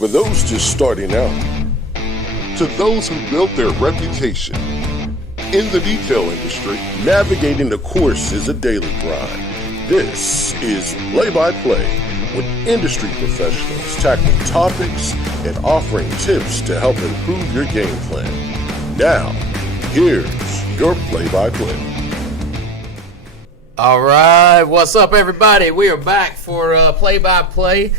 For those just starting out, to those who built their reputation. In the detail industry, navigating the course is a daily grind. This is Play-by-Play, with industry professionals tackling topics and offering tips to help improve your game plan. Now, here's your play-by-play. All right, what's up, everybody? We are back for play-by-play.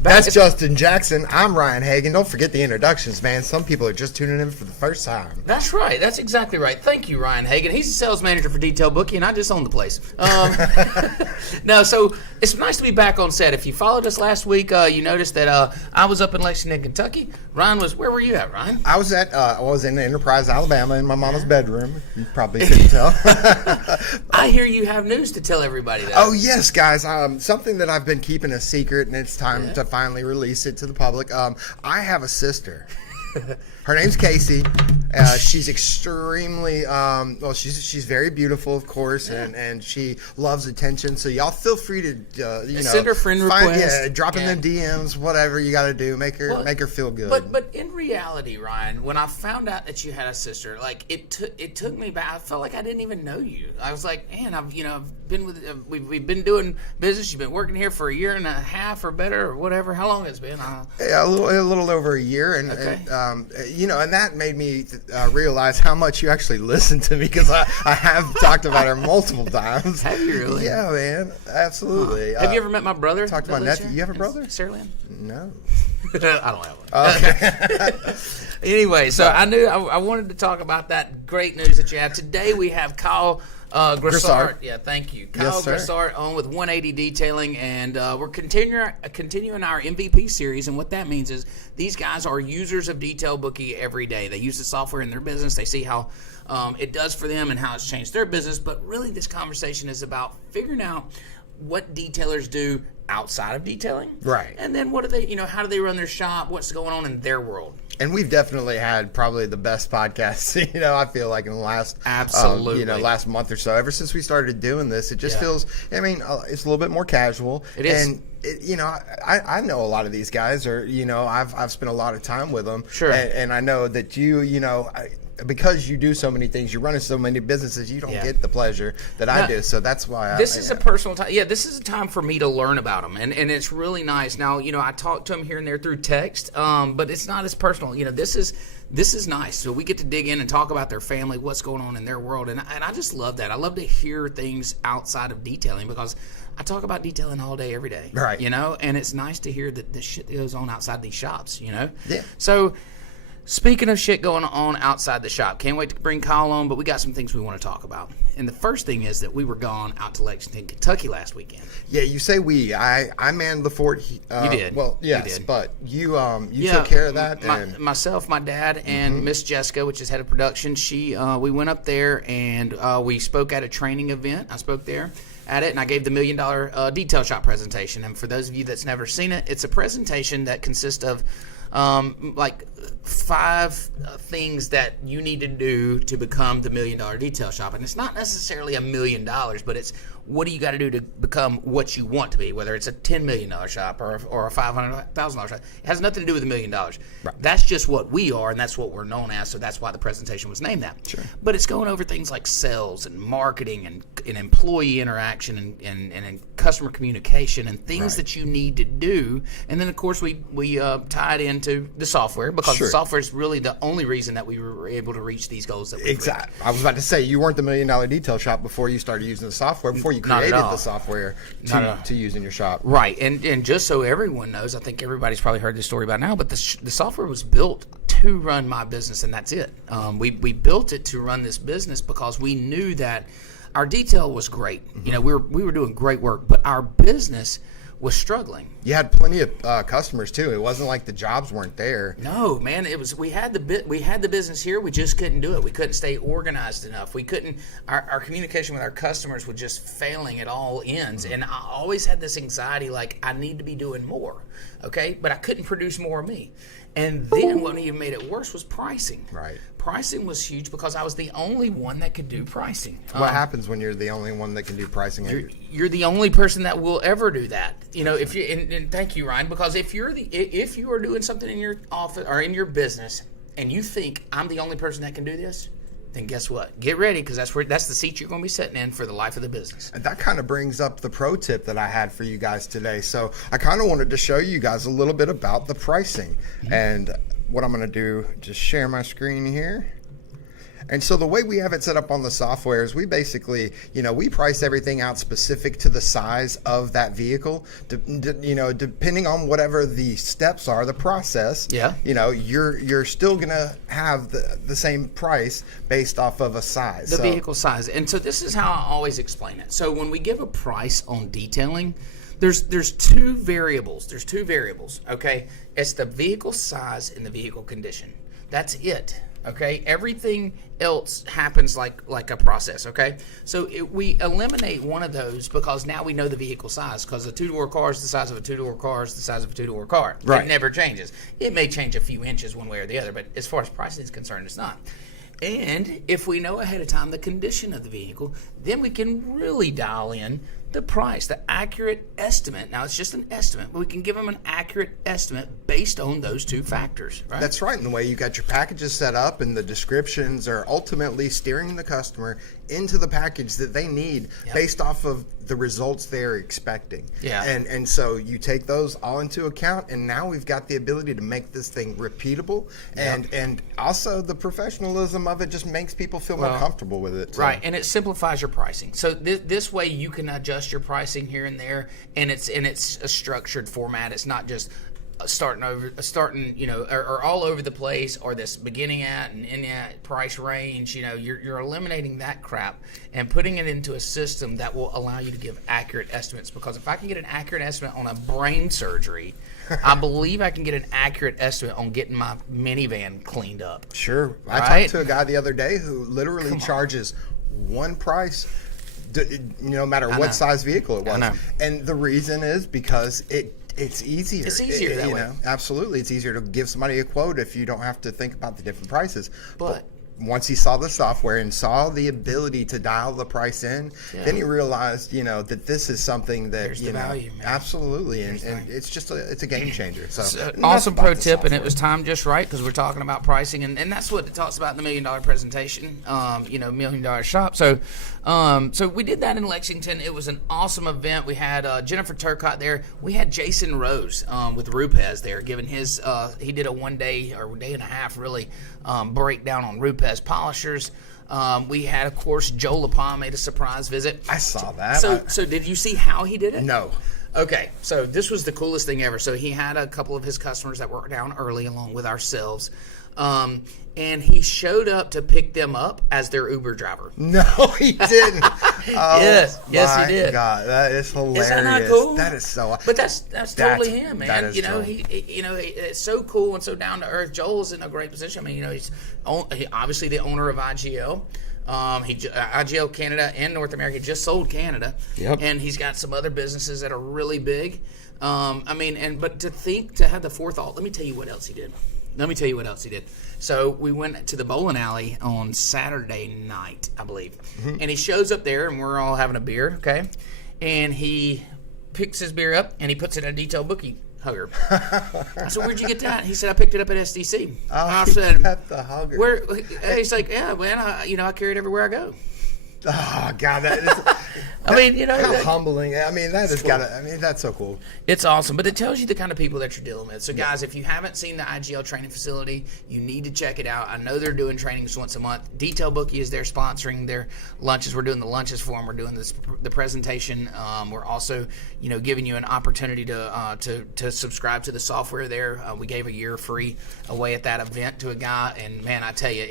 That's Justin Jackson. I'm Ryan Hagan. Don't forget the introductions, man. Some people are just tuning in for the first time. That's right. That's exactly right. Thank you, Ryan Hagan. He's the sales manager for Detail Bookie, and I just own the place. No, so it's nice to be back on set. If you followed us last week, you noticed that I was up in Lexington, Kentucky. Ryan was, where were you at, Ryan? I was in Enterprise, Alabama, in my mama's bedroom. You probably couldn't tell. I hear you have news to tell everybody. Oh, yes, guys. Something that I've been keeping a secret, and it's time to finally release it to the public. I have a sister. Her name's Casey. She's extremely she's very beautiful, of course, and she loves attention. So y'all feel free to send her friend request. Drop in the DMs, whatever you got to do, make her feel good. But in reality, Ryan, when I found out that you had a sister, like it took me back. I felt like I didn't even know you. I was like, man, I've been with we've been doing business. You've been working here for a year and a half or better or whatever. How long it's been? Yeah, a little over a year, and and that made me realize how much you actually listen to me, because I have talked about her multiple times. Have you really? Yeah, man, absolutely. Have you ever met my brother? Talked to my nephew. You have a brother? Sarah Lynn? No. I don't have one. Okay. Anyway, so I knew I wanted to talk about that great news that you have. Today we have Kyle Grossardt. Yeah, thank you. Kyle Grossardt on with 180 Detailing, and we're continuing our MVP series, and what that means is these guys are users of Detail Bookie every day. They use the software in their business. They see how it does for them and how it's changed their business, but really this conversation is about figuring out what detailers do outside of detailing. Right. And then what do they, how do they run their shop? What's going on in their world? And we've definitely had probably the best podcast, I feel like in the last, last month or so. Ever since we started doing this, it just feels, it's a little bit more casual. It is. And I know a lot of these guys, or I've spent a lot of time with them. Sure. And I know that because you do so many things, you're running so many businesses, you don't get the pleasure that I do. So that's why this is a personal time. Yeah, this is a time for me to learn about them, and it's really nice. Now, I talk to them here and there through text, but it's not as personal. This is nice. So we get to dig in and talk about their family, what's going on in their world, and I just love that. I love to hear things outside of detailing, because I talk about detailing all day, every day. Right. And it's nice to hear that the shit that goes on outside these shops. Yeah. So, speaking of shit going on outside the shop, can't wait to bring Kyle on, but we got some things we want to talk about. And the first thing is that we were gone out to Lexington, Kentucky last weekend. Yeah, you say we. I manned the fort. You did. Well, yes, you did. But you took care of that. Myself, my dad, and Miss Jessica, which is head of production, we went up there and we spoke at a training event. I spoke there at it, and I gave the $1 million detail shop presentation. And for those of you that's never seen it, it's a presentation that consists of like 5 things that you need to do to become the $1 million detail shop. And it's not necessarily $1 million, but it's what do you got to do to become what you want to be, whether it's a $10 million shop or a $500,000 shop. It has nothing to do with $1 million. Right. That's just what we are, and that's what we're known as, so that's why the presentation was named that. Sure. But it's going over things like sales and marketing and employee interaction and customer communication and things that you need to do. And then, of course, we tied into the software, because the software is really the only reason that we were able to reach these goals that we Exactly. I was about to say, you weren't the $1 million detail shop before you started using the software, before you created the software to use in your shop. Right. And just so everyone knows, I think everybody's probably heard this story by now, but the software was built to run my business, and that's it. We built it to run this business because we knew that our detail was great. Mm-hmm. We were doing great work, but our business was struggling. You had plenty of customers too. It wasn't like the jobs weren't there. No, man. It was. We had the business here. We just couldn't do it. We couldn't stay organized enough. We couldn't. Our communication with our customers was just failing at all ends. And I always had this anxiety, like I need to be doing more. Okay, but I couldn't produce more of me. And then what even made it worse was pricing. Right. pricing was huge because I was the only one that could do pricing. What happens when you're the only one that can do pricing? You're the only person that will ever do that. If you and thank you, Ryan, because if you are doing something in your office or in your business and you think I'm the only person that can do this, then guess what? Get ready, because that's the seat you're going to be sitting in for the life of the business. And that kind of brings up the pro tip that I had for you guys today. So I kind of wanted to show you guys a little bit about the pricing. And what I'm going to do, just share my screen here. And so the way we have it set up on the software is we basically, we price everything out specific to the size of that vehicle. Depending on whatever the steps are, the process. Yeah. You're still gonna have the same price based off of a size. The vehicle size. And so this is how I always explain it. So when we give a price on detailing, there's two variables. Okay, it's the vehicle size and the vehicle condition. That's it. Okay, everything else happens like a process. Okay, so we eliminate one of those because now we know the vehicle size, because a two-door car is the size of a two-door car is the size of a two-door car. Right. It never changes. It may change a few inches one way or the other, but as far as pricing is concerned, it's not. And if we know ahead of time the condition of the vehicle, then we can really dial in the price, the accurate estimate. Now, it's just an estimate, but we can give them an accurate estimate based on those two factors. Right? That's right. And the way you got your packages set up and the descriptions are ultimately steering the customer into the package that they need based off of the results they're expecting. Yeah. And so you take those all into account, and now we've got the ability to make this thing repeatable, and also the professionalism of it just makes people feel more comfortable with it. So. Right, and it simplifies your pricing. So this way you can adjust your pricing here and there, and it's a structured format. It's not just starting or all over the place, or this beginning at and end at price range. You're eliminating that crap and putting it into a system that will allow you to give accurate estimates. Because if I can get an accurate estimate on a brain surgery, I believe I can get an accurate estimate on getting my minivan cleaned up. Sure. I talked to a guy the other day who literally charges one price, no matter what size vehicle it was. I know. And the reason is because it's easier. It's easier that way. Absolutely. It's easier to give somebody a quote if you don't have to think about the different prices. But once he saw the software and saw the ability to dial the price in, then he realized, that this is something that, There's the value, man. Absolutely. And it's just it's a game changer. So awesome pro tip, and it was timed just right because we're talking about pricing, and that's what it talks about in the $1 million presentation, $1 million shop. So we did that in Lexington. It was an awesome event. We had Jennifer Turcott there. We had Jason Rose with Rupes there giving his, he did a 1 day or day and a half really breakdown on Rupes polishers. We had, of course, Joe LaPalme made a surprise visit. I saw that. So did you see how he did it? No. Okay, so this was the coolest thing ever. So he had a couple of his customers that were down early along with ourselves. And he showed up to pick them up as their Uber driver. No, he didn't. Yes, he did. God, that is hilarious. Is that not cool? That is so. But that's totally him, man. That is true. It's so cool and so down to earth. Joel's in a great position. I mean, he's obviously the owner of IGL. IGL Canada and North America just sold Canada. Yep. And he's got some other businesses that are really big. But to have the forethought. Let me tell you what else he did. So we went to the bowling alley on Saturday night, I believe. Mm-hmm. And he shows up there, and we're all having a beer, okay? And he picks his beer up, and he puts it in a detail Bookie hugger. I said, "Where'd you get that?" He said, "I picked it up at SDC." I said, the hugger. "Where?" He's like, "Yeah, man, I carry it everywhere I go." Oh God, that is. How humbling. I mean, that has got to. I mean, that's so cool. It's awesome, but it tells you the kind of people that you're dealing with. So, guys, if you haven't seen the IGL training facility, you need to check it out. I know they're doing trainings once a month. Detail Bookie is there sponsoring their lunches. We're doing the lunches for them. We're doing the presentation. We're also, giving you an opportunity to subscribe to the software there. We gave a year free away at that event to a guy, and man, I tell you,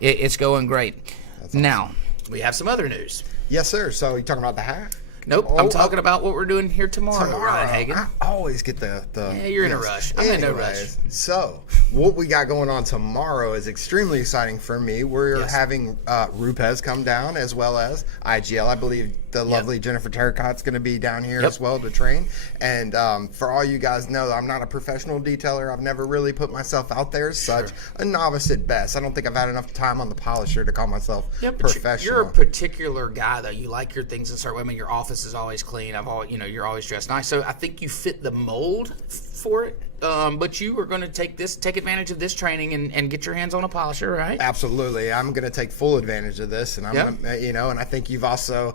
it's going great. That's awesome. Now. We have some other news. Yes, sir. So you talking about the hat? Nope. I'm talking about what we're doing here tomorrow, Ryan Hagan. I always get the Yeah, you're in a rush. I'm in no rush. So what we got going on tomorrow is extremely exciting for me. We're having Rupes come down as well as IGL. I believe the lovely Jennifer Terracott's going to be down here as well to train. And for all you guys know, I'm not a professional detailer. I've never really put myself out there as such. A novice at best. I don't think I've had enough time on the polisher to call myself professional. You're a particular guy, though. You like your things in a certain way. I mean, your office is always clean. You're always dressed nice. So I think you fit the mold for it. But you are going to take advantage of this training and get your hands on a polisher, right? Absolutely. I'm going to take full advantage of this, and I'm gonna, and I think you've also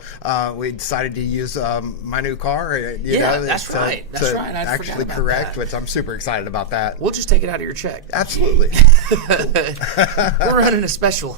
we decided to use my new car. That's right. That's right. I actually correct, which I'm super excited about that. We'll just take it out of your check. Absolutely. We're running a special.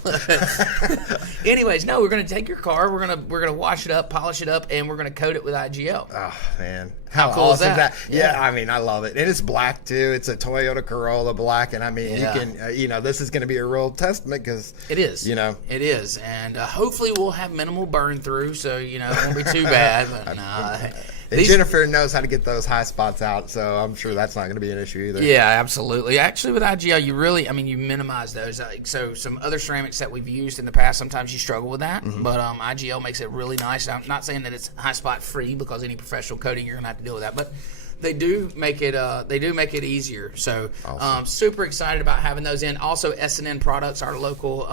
Anyways, no, we're going to take your car. We're gonna wash it up, polish it up, and we're going to coat it with IGL. Oh man. How cool is that? Yeah, I mean, I love it. And it's black, too. It's a Toyota Corolla black. And, I mean, you can, this is going to be a real testament because... It is. It is. And hopefully we'll have minimal burn through, so, it won't be too bad. But, Jennifer knows how to get those high spots out, so I'm sure that's not going to be an issue either. Yeah, absolutely. Actually, with IGL, you minimize those. So some other ceramics that we've used in the past, sometimes you struggle with that, but IGL makes it really nice. I'm not saying that it's high spot free because any professional coating you're going to have to deal with that, but they do make it easier. So awesome. Super excited about having those in. Also, S&N Products, our local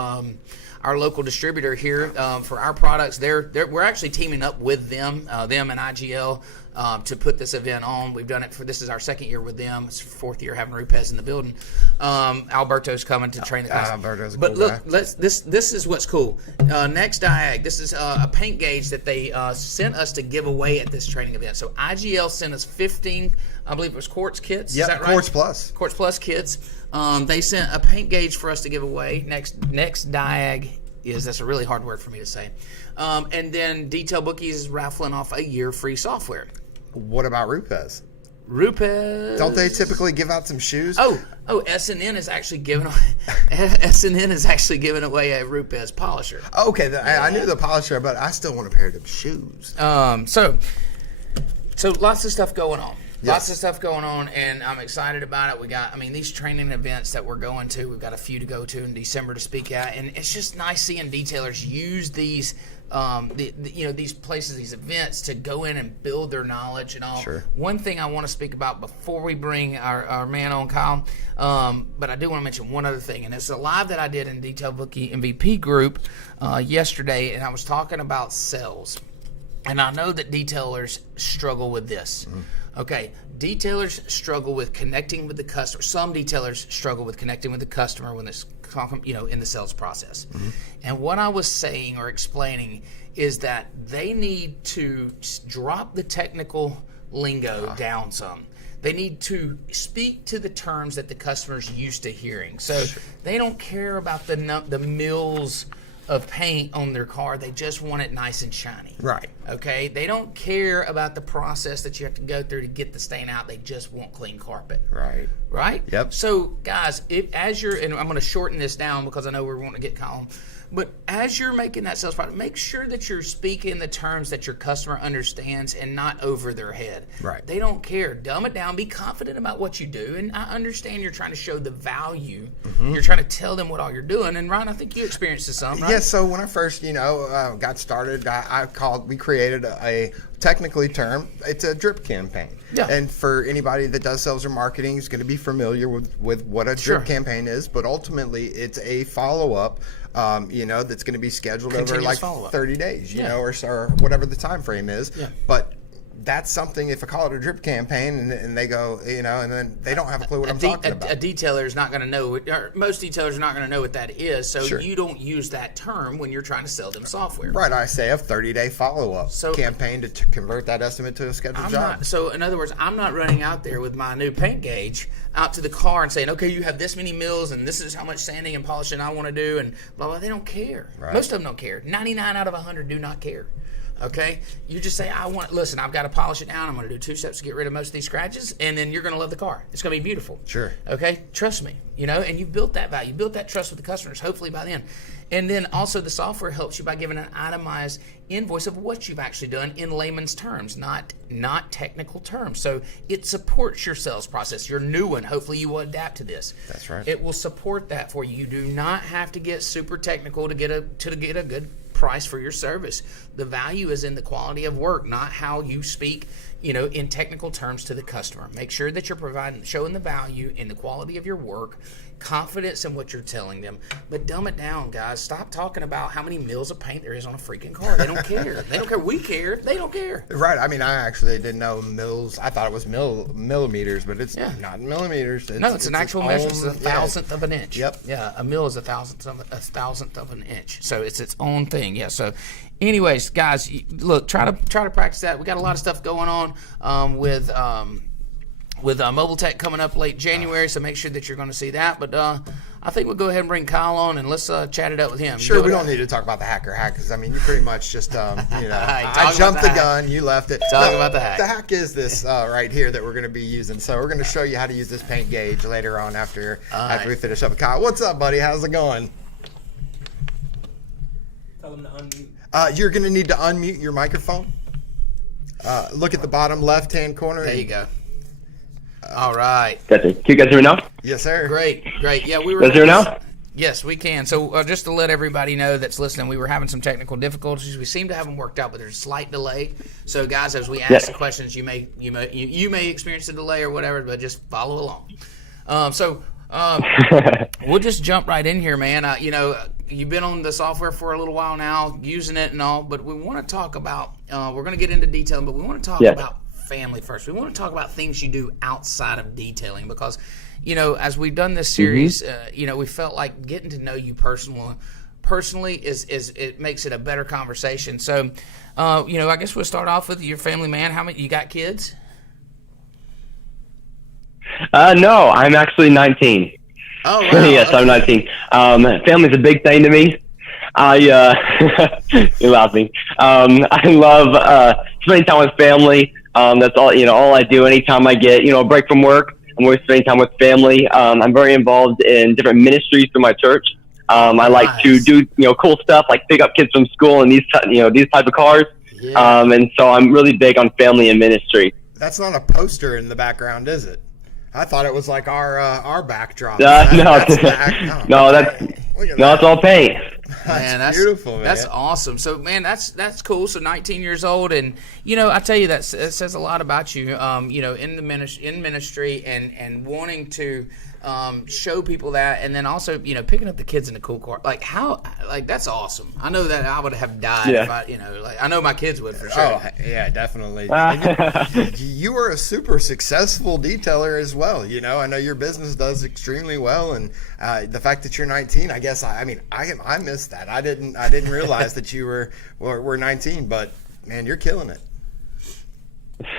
distributor here for our products. We're actually teaming up with them and IGL to put this event on. We've done it this is our second year with them. It's fourth year having Rupes in the building. Alberto's coming to train the class. Alberto's a but cool look, guy. This is what's cool. Next diag, this is a paint gauge that they sent us to give away at this training event. So IGL sent us 15, I believe it was quartz kits. Yep, is that right? Quartz Plus. Quartz Plus kits. They sent a paint gauge for us to give away. Next diag that's a really hard word for me to say. And then Detail Bookie is raffling off a year free software. What about Rupes? Rupes. Don't they typically give out some shoes? Oh, S&N is actually giving away a Rupes polisher. Okay, I knew the polisher, but I still want a pair of them shoes. So lots of stuff going on. Yes. Lots of stuff going on, and I'm excited about it. These training events that we're going to, we've got a few to go to in December to speak at, and it's just nice seeing detailers use these these places, these events to go in and build their knowledge and all. Sure. One thing I want to speak about before we bring our man on, Kyle, but I do want to mention one other thing, and it's a live that I did in Detail Bookie MVP group yesterday, and I was talking about sales. And I know that detailers struggle with this. Okay, detailers struggle with connecting with the customer. Some detailers struggle with connecting with the customer when it's in the sales process. And what I was saying or explaining is that they need to drop the technical lingo down some. They need to speak to the terms that the customer's used to hearing. So they don't care about the mils of paint on their car. They just want it nice and shiny. Right. Okay? They don't care about the process that you have to go through to get the stain out. They just want clean carpet. Right. Right? Yep. So, guys, and I'm going to shorten this down because I know we're wanting to get Colin. But as you're making that sales product, make sure that you're speaking the terms that your customer understands and not over their head. Right. They don't care. Dumb it down. Be confident about what you do. And I understand you're trying to show the value. You're trying to tell them what all you're doing. And Ryan, I think you experienced this some, right? Yeah, so when I first, got started, we created a technically term, it's a drip campaign. Yeah. And for anybody that does sales or marketing is going to be familiar with what a drip campaign is, but ultimately it's a follow-up that's going to be scheduled over like 30 days, or whatever the time frame is. Yeah. But that's something, if I call it a drip campaign and they go, and then they don't have a clue what I'm talking about. A detailer is not going to know, or most detailers are not going to know what that is, so you don't use that term when you're trying to sell them software. Right, I say a 30-day follow-up campaign to convert that estimate to a scheduled job. So in other words, I'm not running out there with my new paint gauge out to the car and saying, okay, you have this many mils and this is how much sanding and polishing I want to do, and blah, blah. They don't care. Right. Most of them don't care. 99 out of 100 do not care. Okay, you just say, listen, I've got to polish it down. I'm going to do 2 steps to get rid of most of these scratches, and then you're going to love the car. It's going to be beautiful. Sure. Okay, trust me. And you built that value, you built that trust with the customers. Hopefully by then, and then also the software helps you by giving an itemized invoice of what you've actually done in layman's terms, not technical terms. So it supports your sales process. Your new one, hopefully you will adapt to this. That's right. It will support that for you. You do not have to get super technical to get a good price for your service. The value is in the quality of work, not how you speak, in technical terms to the customer. Make sure that you're showing the value in the quality of your work, confidence in what you're telling them, but dumb it down, guys. Stop talking about how many mils of paint there is on a freaking car. They don't care. They don't care. We care. They don't care. Right. I mean, I actually didn't know mils. I thought it was millimeters, but it's not millimeters. It's an actual measure. It's a thousandth of an inch. Yep. Yeah, a mil is a thousandth of an inch. So it's its own thing. Yeah. So, anyways, guys, look, try to practice that. We got a lot of stuff going on with Mobile Tech coming up late January, so make sure that you're going to see that. But I think we'll go ahead and bring Kyle on and let's chat it up with him. Sure, we don't need to talk about the hack because I mean, you pretty much just I jumped the gun, you left it. Talk about the hack. The hack is this right here that we're going to be using. So we're going to show you how to use this paint gauge later on after we finish up with Kyle. What's up, buddy? How's it going? Tell them to unmute. You're going to need to unmute your microphone. Look at the bottom left-hand corner. There you go. All right. Gotcha. Can you guys hear me now? Yes, sir. Great. Yeah, we were. Guys hear me now? Yes, we can. So just to let everybody know that's listening, we were having some technical difficulties. We seem to have them worked out, but there's a slight delay. So guys, as we ask the questions, you may experience a delay or whatever, but just follow along. We'll just jump right in here, man. You've been on the software for a little while now, using it and all, but we want to talk about. We're going to get into detail, but we want to talk about family first. We want to talk about things you do outside of detailing because, as we've done this series, we felt like getting to know you personally is it makes it a better conversation. So, I guess we'll start off with your family man. How many you got kids? No, I'm actually 19. Oh, wow. Yes, okay. I'm 19. Family's a big thing to me. You're laughing. I love spending time with family. That's all I do. Anytime I get, a break from work, I'm always spending time with family. I'm very involved in different ministries through my church. I like to do, cool stuff like pick up kids from school and these type of cars. Yeah. And so I'm really big on family and ministry. That's not a poster in the background, is it? I thought it was like our backdrop. It's all paint. That's beautiful, man. That's awesome. So, man, that's cool. So, 19 years old, and I tell you, it says a lot about you. In ministry and wanting to show people that, and then also picking up the kids in the cool car. That's awesome. I know that I would have died if I know my kids would for sure. Oh yeah, definitely. You are a super successful detailer as well. I know your business does extremely well, and the fact that you're 19, I guess I missed that. I didn't realize that you were 19, but man, you're killing it.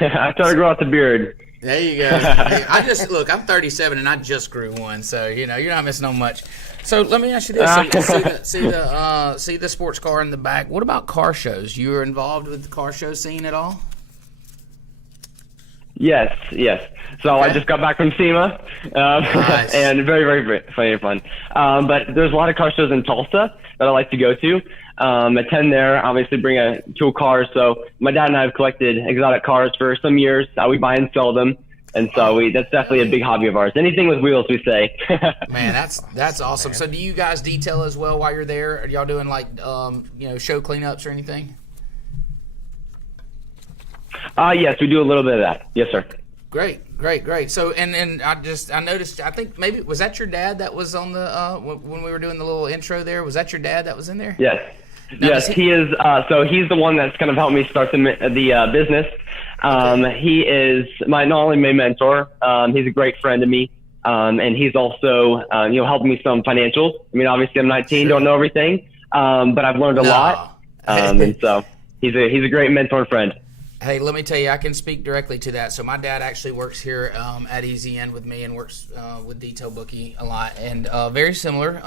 I tried to grow out the beard. There you go. I'm 37 and I just grew one, so you're not missing on much. So let me ask you this: see the sports car in the back. What about car shows? You were involved with the car show scene at all? Yes. So okay. I just got back from SEMA, nice. And very, very funny and fun. But there's a lot of car shows in Tulsa that I like to go to. Attend there, obviously bring a cool car. So my dad and I have collected exotic cars for some years. We buy and sell them. And so that's definitely a big hobby of ours. Anything with wheels, we say. Man, that's awesome. Man. So do you guys detail as well while you're there? Are y'all doing show cleanups or anything? Yes, we do a little bit of that. Yes, sir. Great. So, and I noticed, I think maybe, was that your dad that was on the, when we were doing the little intro there? Was that your dad that was in there? Yes. Yes, he is. So he's the one that's kind of helped me start the business. He is not only my mentor, he's a great friend to me. And he's also, helping me some financials. I mean, obviously I'm 19, don't know everything. But I've learned a lot. And so he's a great mentor and friend. Hey, let me tell you, I can speak directly to that. So my dad actually works here at Easy End with me and works with Detail Bookie a lot, and very similar.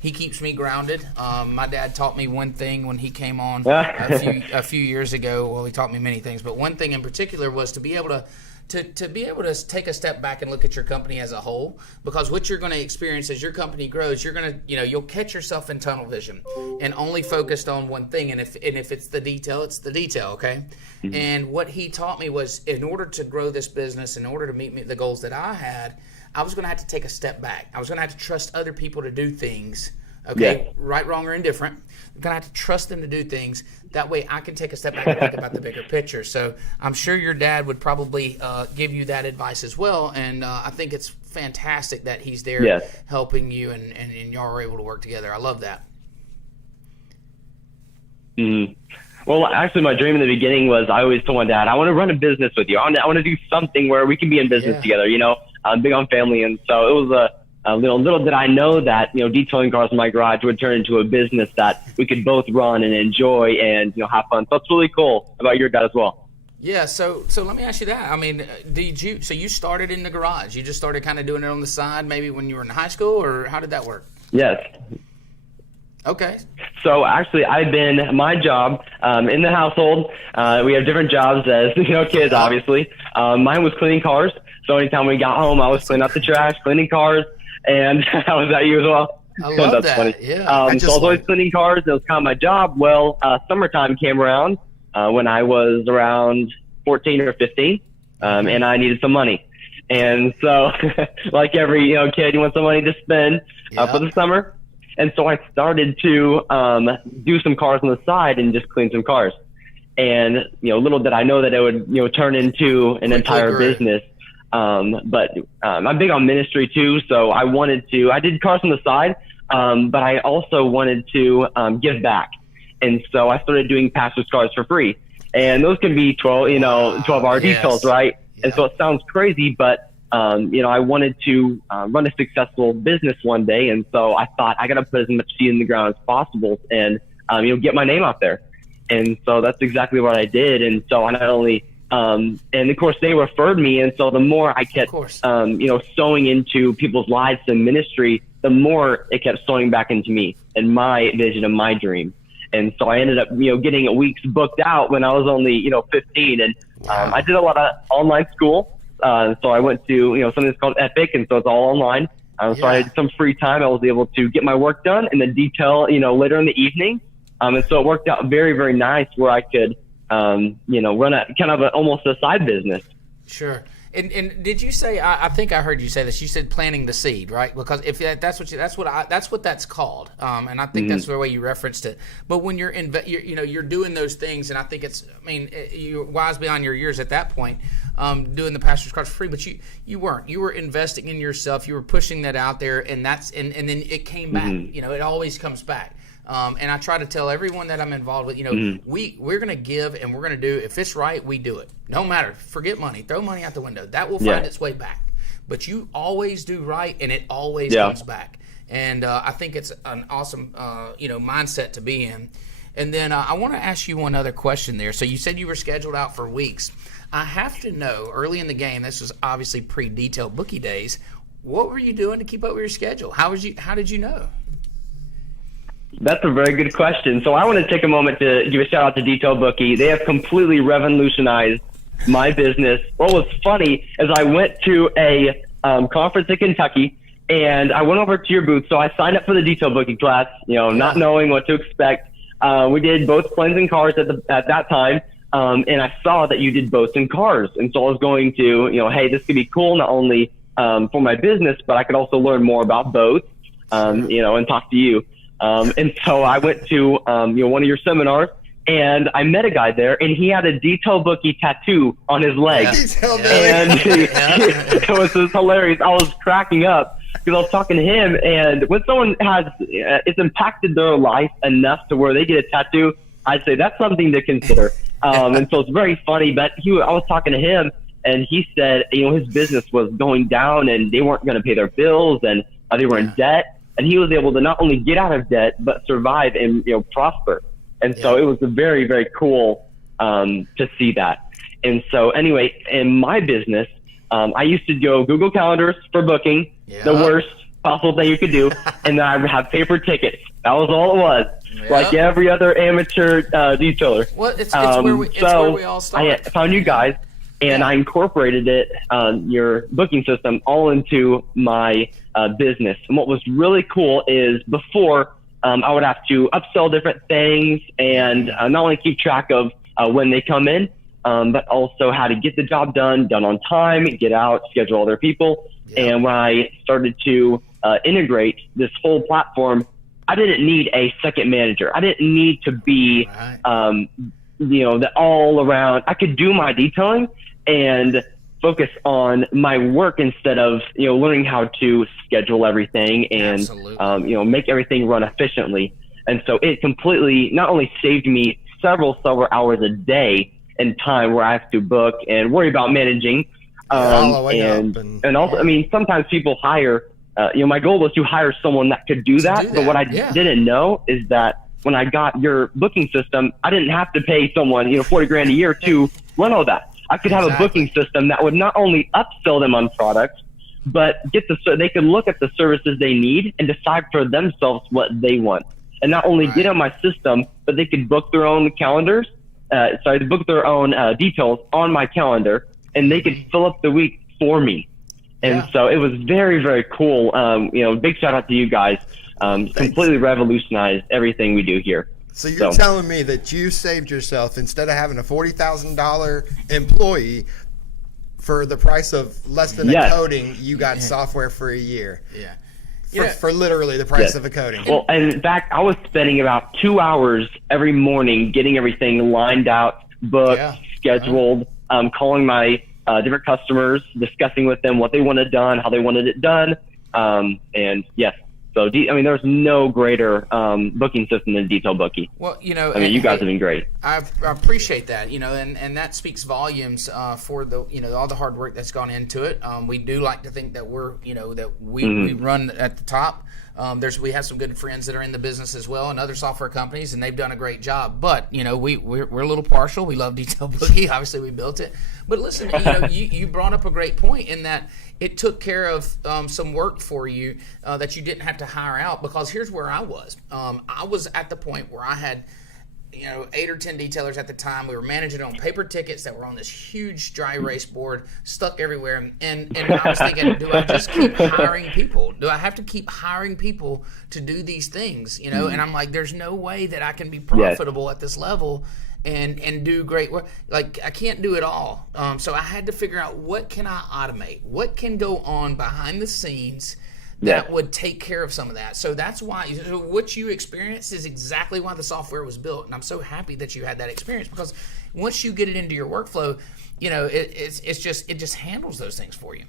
He keeps me grounded. My dad taught me one thing when he came on a few years ago. Well, he taught me many things, but one thing in particular was to be able to take a step back and look at your company as a whole, because what you're going to experience as your company grows, you're going to, you'll catch yourself in tunnel vision and only focused on one thing. And if it's the detail, it's the detail. Okay. Mm-hmm. And what he taught me was, in order to grow this business, in order to meet the goals that I had, I was going to have to take a step back. I was going to have to trust other people to do things. Okay, yeah. Right, wrong, or indifferent. I'm going to have to trust them to do things. That way I can take a step back and think about the bigger picture. So I'm sure your dad would probably give you that advice as well. And I think it's fantastic that he's there helping you and y'all are able to work together. I love that. Mm-hmm. Well, actually, my dream in the beginning was, I always told my dad, I want to run a business with you. I want to do something where we can be in business together. I'm big on family. And so it was little did I know that, detailing cars in my garage would turn into a business that we could both run and enjoy and, have fun. So it's really cool about your dad as well. Yeah. So let me ask you that. I mean, so you started in the garage, you just started kind of doing it on the side, maybe when you were in high school, or how did that work? Yes. Okay. So actually, my job in the household, we have different jobs as, kids, obviously. Mine was cleaning cars. So anytime we got home, I was cleaning out the trash, cleaning cars. And how was that you as well? I love That's that. funny. Yeah. So I was always cleaning cars. It was kind of my job. Well, summertime came around when I was around 14 or 15, and I needed some money. And so, like every kid, you want some money to spend for the summer. And so I started to do some cars on the side and just clean some cars. And little did I know that it would turn into an entire business. But I'm big on ministry too, so I did cars on the side, but I also wanted to give back. And so I started doing pastor's cars for free. And those can be 12-hour details, right? Yeah. And so it sounds crazy, but I wanted to run a successful business one day, and so I thought, I got to put as much seed in the ground as possible and get my name out there. And so that's exactly what I did. And so I not only and of course they referred me, and so the more I kept sowing into people's lives and ministry, the more it kept sowing back into me and my vision and my dream. And so I ended up getting weeks booked out when I was only 15, and I did a lot of online school. So I went to something that's called Epic, and so it's all online. So I had some free time. I was able to get my work done and then detail later in the evening. And so it worked out very, very nice where I could run a kind of almost a side business. Sure. And did you say? I think I heard you say this. You said planting the seed, right? Because if that's what that's called. And I think that's the way you referenced it. But when you're you're doing those things, and I think you're wise beyond your years at that point, doing the pastor's cars for free. But you weren't. You were investing in yourself. You were pushing that out there, and then it came back. It always comes back. And I try to tell everyone that I'm involved with, we're going to give and we're going to do, if it's right, we do it. No matter, forget money, throw money out the window. That will find its way back. But you always do right, and it always comes back. And I think it's an awesome, mindset to be in. And then I want to ask you one other question there. So you said you were scheduled out for weeks. I have to know, early in the game, this was obviously pre-Detail Bookie days, what were you doing to keep up with your schedule? How did you know? That's a very good question. So I want to take a moment to give a shout out to Detail Bookie. They have completely revolutionized my business. What was funny is I went to a conference in Kentucky, and I went over to your booth. So I signed up for the Detail Bookie class, not knowing what to expect. We did both planes and cars at that time, and I saw that you did boats and cars. And so I was going to, hey, this could be cool, not only for my business, but I could also learn more about boats, and talk to you. And so I went to, one of your seminars, and I met a guy there, and he had a Detail Bookie tattoo on his leg. And it was just hilarious. I was cracking up because I was talking to him, and when someone it's impacted their life enough to where they get a tattoo, I'd say that's something to consider. And so it's very funny, but I was talking to him, and he said, his business was going down, and they weren't going to pay their bills, and they were in debt. And he was able to not only get out of debt, but survive and prosper. And so it was a very, very cool to see that. And so anyway, in my business, I used to go Google Calendars for booking, the worst possible thing you could do, and then I would have paper tickets. That was all it was, like every other amateur detailer. Well, it's where we all start. I found you guys, and I incorporated it, your booking system, all into my business. And what was really cool is before, I would have to upsell different things and not only keep track of when they come in, but also how to get the job done on time, get out, schedule other people. And when I started to integrate this whole platform, I didn't need a second manager. I didn't need to be, the all around. I could do my detailing and focus on my work instead of, learning how to schedule everything and, make everything run efficiently. And so it completely not only saved me several hours a day in time where I have to book and worry about managing. And also, I mean, sometimes people hire, my goal was to hire someone that could do that. But what I didn't know is that when I got your booking system, I didn't have to pay someone, $40,000 a year to run all that. I could have a booking system that would not only upsell them on products, but they could look at the services they need and decide for themselves what they want. And not only get on my system, but they could book their own calendars, book their own details on my calendar, and they could fill up the week for me. And so it was very, very cool. Big shout out to you guys. Completely revolutionized everything we do here. So you're telling me that you saved yourself, instead of having a $40,000 employee, for the price of less than a coating, you got software for a year. For literally the price of a coating. Well, and in fact, I was spending about 2 hours every morning getting everything lined out, booked, scheduled, calling my different customers, discussing with them what they wanted done, how they wanted it done. And yes, so there's no greater booking system than Detail Bookie. Well, you guys have been great. I appreciate that, and that speaks volumes for the all the hard work that's gone into it. We do like to think that we run at the top. We have some good friends that are in the business as well, and other software companies, and they've done a great job. But we're a little partial. We love Detail Bookie. Obviously, we built it. But listen, you brought up a great point in that it took care of some work for you that you didn't have to hire out. Because here's where I was. I was at the point where I had 8 or 10 detailers at the time. We were managing on paper tickets that were on this huge dry erase board stuck everywhere. And I was thinking, do I just keep hiring people? Do I have to keep hiring people to do these things? And I'm like, there's no way that I can be profitable at this level and do great work. Like, I can't do it all. So I had to figure out, what can I automate? What can go on behind the scenes that would take care of some of that. So that's why what you experienced is exactly why the software was built. And I'm so happy that you had that experience, because once you get it into your workflow, it just handles those things for you.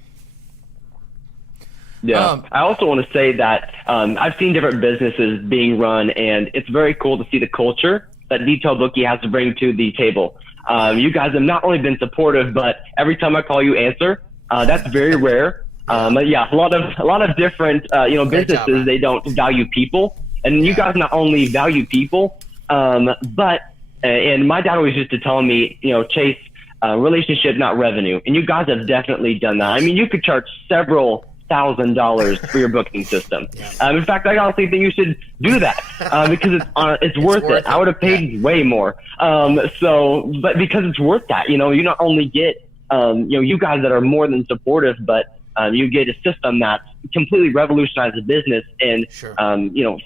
Yeah. I also want to say that I've seen different businesses being run, and it's very cool to see the culture that Detail Bookie has to bring to the table. You guys have not only been supportive, but every time I call, you answer. That's very rare. A lot of different, businesses, job, they don't value people, and you guys not only value people, but my dad always used to tell me, Chase, relationship, not revenue. And you guys have definitely done that. I mean, you could charge several $1,000s for your booking system. In fact, I honestly think you should do that because it's worth it. I would have paid way more. But because it's worth that, you not only get, you guys that are more than supportive, but you get a system that completely revolutionizes the business and,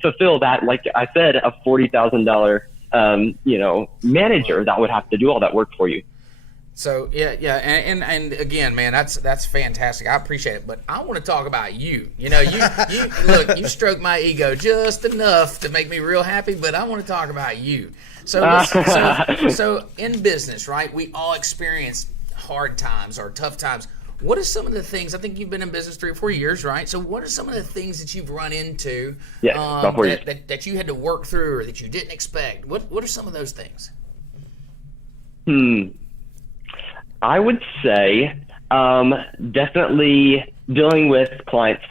fulfill that, like I said, a $40,000, manager that would have to do all that work for you. So and again, man, that's fantastic. I appreciate it, but I want to talk about you. You look, you stroke my ego just enough to make me real happy, but I want to talk about you. So in business, right? We all experience hard times or tough times. What are some of the things? I think you've been in business 3 or 4 years, right? So what are some of the things that you've run into that you had to work through or that you didn't expect? What are some of those things? I would say definitely dealing with clients.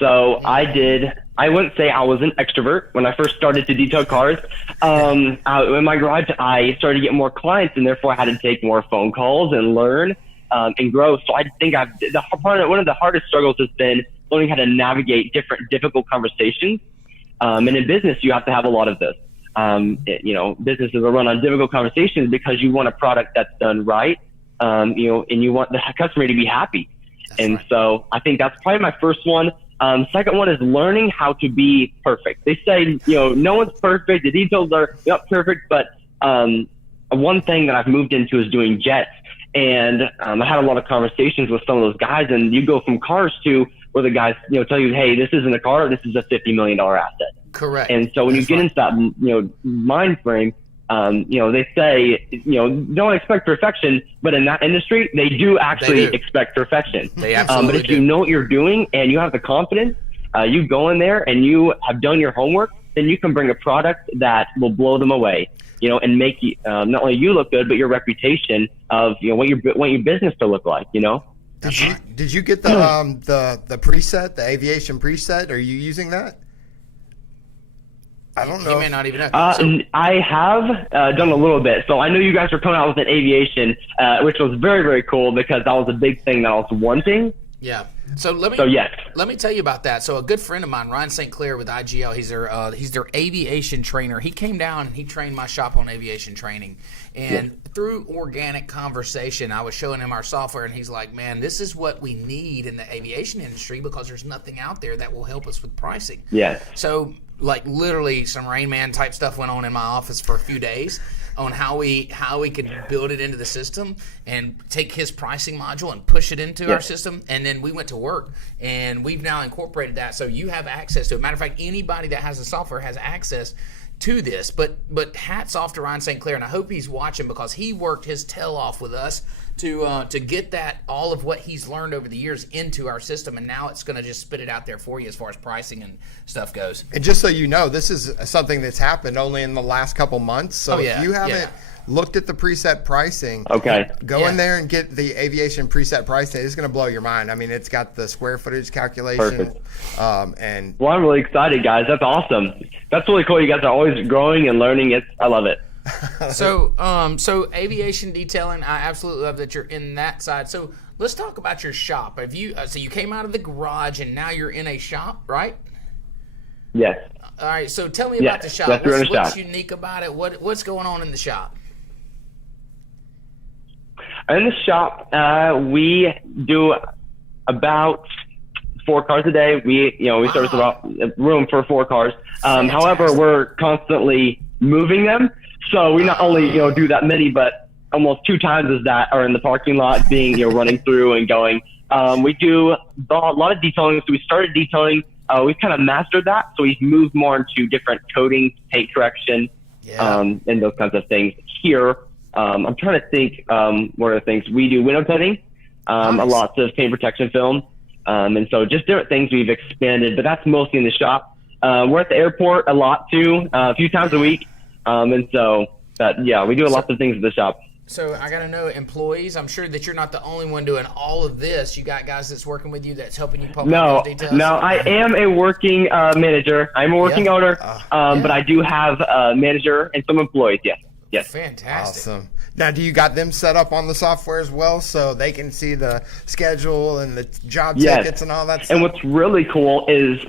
So I wouldn't say I was an extrovert when I first started to detail cars. In my garage, I started to get more clients, and therefore I had to take more phone calls and learn and grow. So I think one of the hardest struggles has been learning how to navigate difficult conversations. And in business, you have to have a lot of this. Businesses are run on difficult conversations because you want a product that's done right, and you want the customer to be happy. So I think that's probably my first one. Second one is learning how to be perfect. They say, no one's perfect. The details are not perfect, but one thing that I've moved into is doing jets. And I had a lot of conversations with some of those guys, and you go from cars to where the guys, tell you, hey, this isn't a car, this is a $50 million asset. Correct. And so when you get into that, mind frame, they say, don't expect perfection, but in that industry, they do actually expect perfection. They absolutely But if you know what you're doing and you have the confidence, you go in there and you have done your homework, then you can bring a product that will blow them away, and make you, not only you look good, but your reputation of, what your business to look like, Did you get the preset, the aviation preset? Are you using that? I don't know. He may not even know. I have done a little bit. So I know you guys are coming out with an aviation, which was very, very cool because that was a big thing that I was wanting. Yeah. So let me tell you about that. So a good friend of mine, Ryan St. Clair with IGL, he's their aviation trainer. He came down and he trained my shop on aviation training. And through organic conversation, I was showing him our software, and he's like, man, this is what we need in the aviation industry because there's nothing out there that will help us with pricing. Yeah. So like literally some Rain Man type stuff went on in my office for a few days on how we can build it into the system and take his pricing module and push it into our system. And then we went to work, and we've now incorporated that. So you have access to it. Matter of fact, anybody that has the software has access to this. But hats off to Ryan St. Clair, and I hope he's watching because he worked his tail off with us to get that, all of what he's learned over the years into our system, and now it's going to just spit it out there for you as far as pricing and stuff goes. And just so you know, this is something that's happened only in the last couple months. So if you haven't looked at the preset pricing, go in there and get the aviation preset pricing. It's going to blow your mind. I mean, it's got the square footage calculation. And well, I'm really excited, guys. That's awesome. That's really cool. You guys are always growing and learning. I love it. So aviation detailing, I absolutely love that you're in that side. So let's talk about your shop. Have you? So you came out of the garage and now you're in a shop, right? Yes. All right. So tell me about the shop. What's unique about it? What's going on in the shop? In the shop, we do about 4 cars a day. We service about room for 4 cars. However, we're constantly moving them. So we not only, do that many, but almost 2 times as that are in the parking lot being, running through and going. We do a lot of detailing. So we started detailing. We've kind of mastered that. So we've moved more into different coatings, paint correction, and those kinds of things. Here, I'm trying to think what are the things. We do window tinting, lots of paint protection film. And so just different things we've expanded, but that's mostly in the shop. We're at the airport a lot too, a few times a week. And so we do lots of things at the shop. So I got to know, employees, I'm sure that you're not the only one doing all of this. You got guys that's working with you that's helping you pump up those details? No, I am a working manager. I'm a working owner, but I do have a manager and some employees, yes. Fantastic. Awesome. Now, do you got them set up on the software as well so they can see the schedule and the job tickets and all that stuff? And what's really cool is,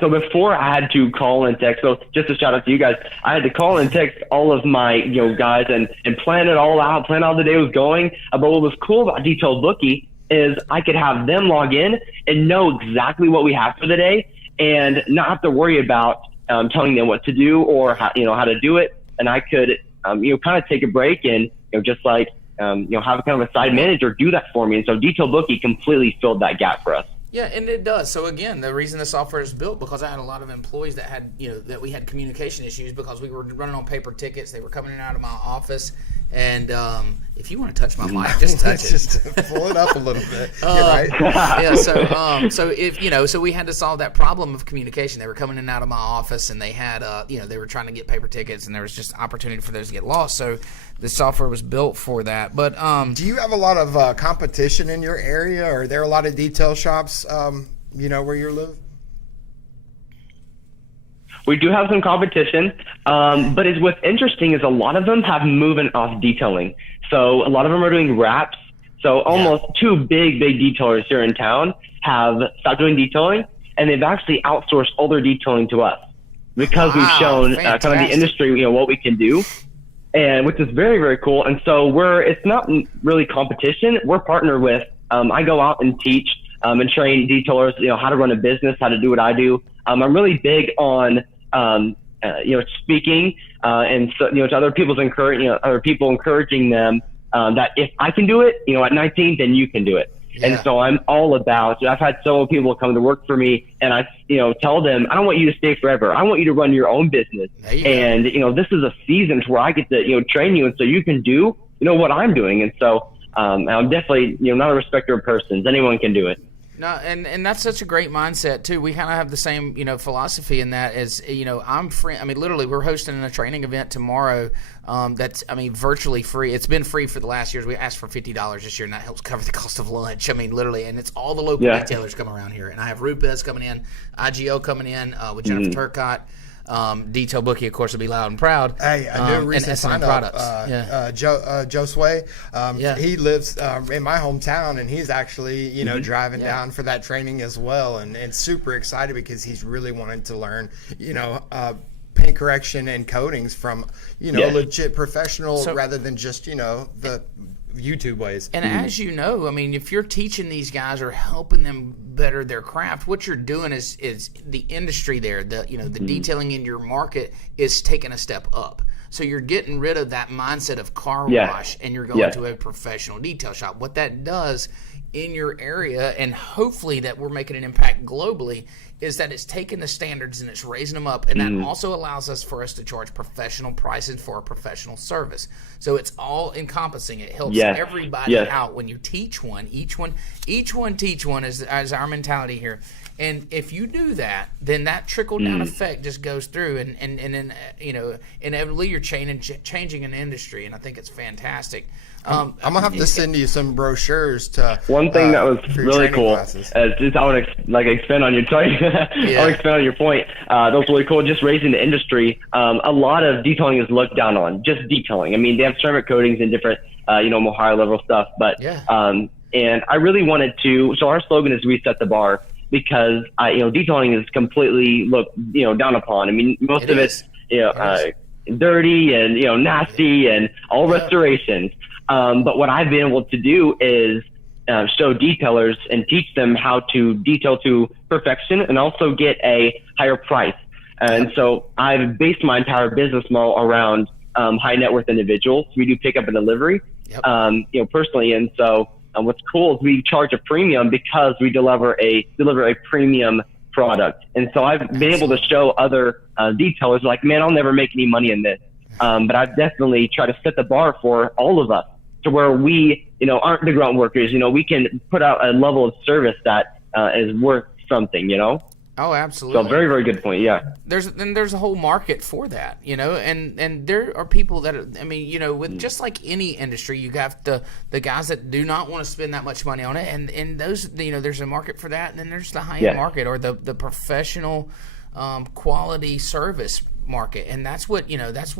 so before I had to call and text, so just a shout out to you guys, I had to call and text all of my guys and plan it all out, plan how the day was going. But what was cool about Detailed Bookie is I could have them log in and know exactly what we have for the day and not have to worry about telling them what to do or how to do it. And I could kind of take a break and, just like, have a kind of a side manager do that for me. And so Detail Bookie completely filled that gap for us. Yeah, and it does. So again, the reason the software is built because I had a lot of employees that had, that we had communication issues because we were running on paper tickets. They were coming in and out of my office. And if you want to touch my mic, just touch it. Just pull it up a little bit. Right. So if so we had to solve that problem of communication. They were coming in and out of my office, and they had they were trying to get paper tickets, and there was just opportunity for those to get lost. So the software was built for that. But do you have a lot of competition in your area? Or are there a lot of detail shops? Where you live? We do have some competition, but what's interesting is a lot of them have moving off detailing. So a lot of them are doing wraps. So almost two big detailers here in town have stopped doing detailing, and they've actually outsourced all their detailing to us because we've shown kind of the industry, what we can do, and which is very, very cool. And so it's not really competition. We're partnered with. I go out and teach and train detailers, how to run a business, how to do what I do. I'm really big on speaking, and so to other people's other people encouraging them that if I can do it, at 19, then you can do it. Yeah. And so I'm all about. I've had several people come to work for me, and I tell them I don't want you to stay forever. I want you to run your own business. And this is a season where I get to train you, and so you can do what I'm doing. And so I'm definitely not a respecter of persons. Anyone can do it. No, and that's such a great mindset too. We kind of have the same, philosophy in that as, I'm free. I mean, literally, we're hosting a training event tomorrow. That's, virtually free. It's been free for the last years. We asked for $50 this year, and that helps cover the cost of lunch. Literally, and it's all the local retailers coming around here. And I have Rupes coming in, IGO coming in with Jennifer Turcotte. Detail Bookie, of course, will be loud and proud. Hey, I knew recent sign up, Joe Sway. He lives in my hometown, and he's actually, driving down for that training as well, and super excited because he's really wanted to learn, paint correction and coatings from, legit professional rather than just, the YouTube ways. And as you know, if you're teaching these guys or helping them better their craft, what you're doing is the industry there, the detailing in your market is taking a step up. So you're getting rid of that mindset of car wash, and you're going to a professional detail shop. What that does in your area, and hopefully that we're making an impact globally, is that it's taking the standards and it's raising them up, and that also allows us to charge professional prices for a professional service. So it's all encompassing. It helps everybody out when you teach one. Each one teach one is our mentality here. And if you do that, then that trickle down effect just goes through, and then inevitably you're changing an industry, and I think it's fantastic. I'm gonna have to send you some brochures to. One thing that was really cool is I want to expand on your point. I want to expand on your point. That was really cool. Just raising the industry. A lot of detailing is looked down on. Just detailing. They have ceramic coatings and different, more higher level stuff. But and I really wanted to. So our slogan is "We set the bar," because detailing is completely looked down upon. Most of it's dirty and nasty and all restorations. But what I've been able to do is show detailers and teach them how to detail to perfection and also get a higher price. And so I've based my entire business model around high net worth individuals. We do pick up and delivery, personally. And so what's cool is we charge a premium because we deliver a premium product. And so I've been able to show other detailers like, man, I'll never make any money in this. But I've definitely tried to set the bar for all of us to where we, aren't the grunt workers. We can put out a level of service that is worth something, Oh, absolutely. So very, very good point. Yeah. There's a whole market for that, and there are people that are, with just like any industry, you got the guys that do not want to spend that much money on it, and those, there's a market for that, and then there's the high-end market or the professional quality service market, and that's what that's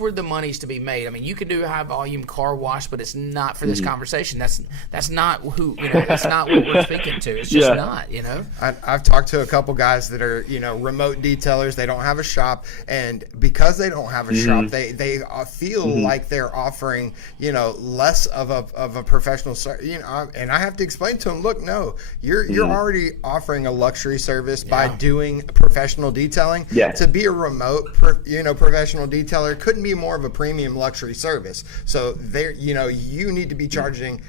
where the money's to be made. You can do a high volume car wash, but it's not for this conversation. That's not who that's not what we're speaking to. It's just not. I've talked to a couple guys that are remote detailers. They don't have a shop, and because they don't have a shop, they feel like they're offering less of a professional and I have to explain to them, look, no, you're already offering a luxury service by doing professional detailing. To be a remote professional detailer couldn't be more of a premium luxury service. So there, you need to be charging,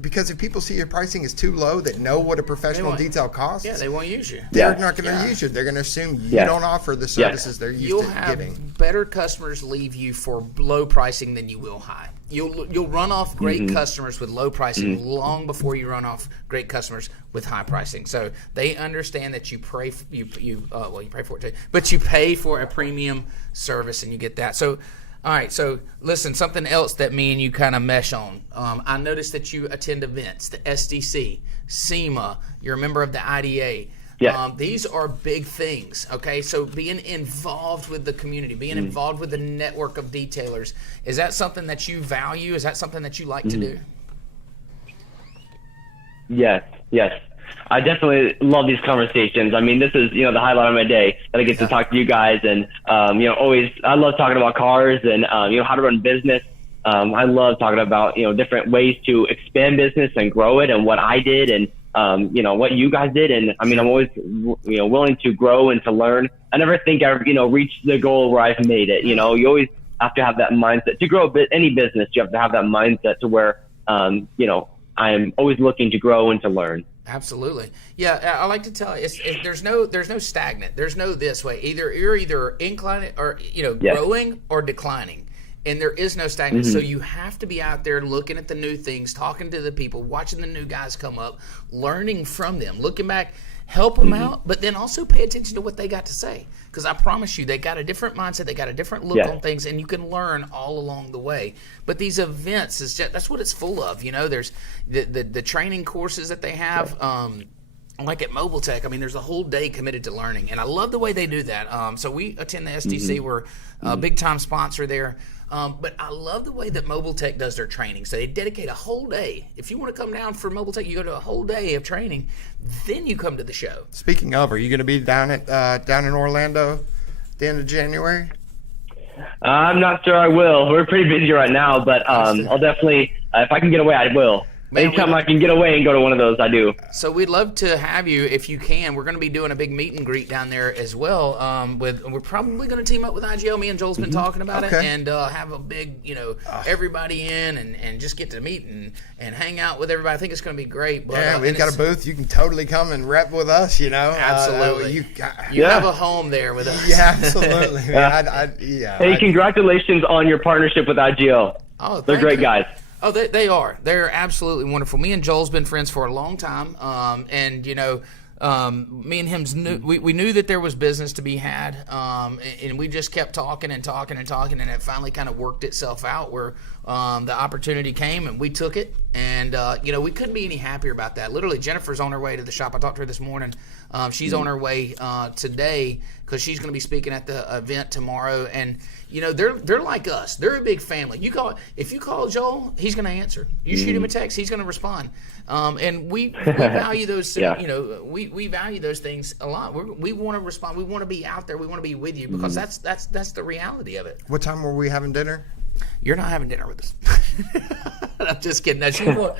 because if people see your pricing is too low, that know what a professional detail costs, they won't use you. They're not going to use you. They're going to assume you don't offer the services they're used to giving. You'll have better customers leave you for low pricing than you will high. You'll run off great customers with low pricing long before you run off great customers with high pricing. So they understand that you pray for you pray for it too, but you pay for a premium service and you get that. So all right, so listen, something else that me and you kind of mesh on. I noticed that you attend events, the SDC, SEMA. You're a member of the IDA. Yeah. These are big things, okay? So being involved with the community, being involved with the network of detailers, is that something that you value? Is that something that you like to do? Yes. I definitely love these conversations. I mean, this is, the highlight of my day that I get to talk to you guys. And, always, I love talking about cars and, how to run business. I love talking about, different ways to expand business and grow it and what I did and, what you guys did. And I mean, I'm always, willing to grow and to learn. I never think I've, reached the goal where I've made it. You always have to have that mindset to grow any business. You have to have that mindset to where, I'm always looking to grow and to learn. Absolutely. Yeah, I like to tell you, there's no stagnant. There's no this way. You're either inclining or growing or declining, and there is no stagnant. So you have to be out there looking at the new things, talking to the people, watching the new guys come up, learning from them, looking back, help them out, but then also pay attention to what they got to say. Because I promise you, they got a different mindset, they got a different look on things, and you can learn all along the way. But these events, that's what it's full of. There's the training courses that they have, like at Mobile Tech. I mean, there's a whole day committed to learning, and I love the way they do that. So we attend the STC, we're a big-time sponsor there. But I love the way that Mobile Tech does their training. So they dedicate a whole day. If you want to come down for Mobile Tech, you go to a whole day of training. Then you come to the show. Speaking of, are you going to be down in Orlando at the end of January? I'm not sure I will. We're pretty busy right now, but I'll definitely, if I can get away, I will. Anytime I can get away and go to one of those, I do. So we'd love to have you if you can. We're going to be doing a big meet and greet down there as well. We're probably going to team up with IGL. Me and Joel's been talking about it, and have a big, everybody in and just get to meet and hang out with everybody. I think it's going to be great. But, we've got a booth. You can totally come and rep with us. Absolutely. You have a home there with us. Yeah, absolutely. Hey, congratulations on your partnership with IGL. Oh, they're great guys. Oh, they are. They're absolutely wonderful. Me and Joel's been friends for a long time, and me and him's we knew that there was business to be had, and we just kept talking, and it finally kind of worked itself out where the opportunity came, and we took it, and we couldn't be any happier about that. Literally, Jennifer's on her way to the shop. I talked to her this morning. She's on her way today because she's going to be speaking at the event tomorrow, and they're like us. They're a big family. If you call Joel, he's going to answer. You shoot him a text, he's going to respond. And we value those. We value those things a lot. We want to respond. We want to be out there. We want to be with you because that's the reality of it. What time were we having dinner? You're not having dinner with us. I'm just kidding. No, she won't.